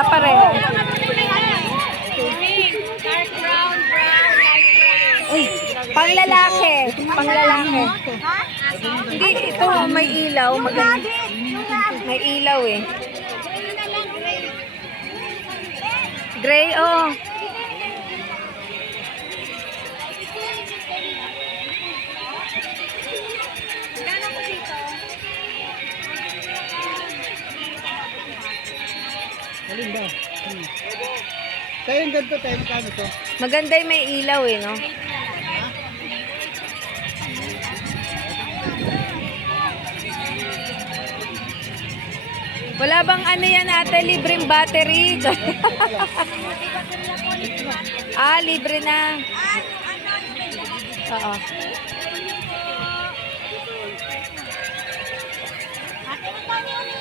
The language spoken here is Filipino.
Ah, pareho. Dark brown, light brown. Uy, panglalaki. Panglalaki. Hindi, ito may ilaw. Maganda. May ilaw eh. Gray, oh. Alin ba? Tayo yung ganito, tayo magkano to? Maganda yung may ilaw eh, no? Wala bang ano yan ate, libreng battery? Ah, libre na. Oo. Ate, magkano yun?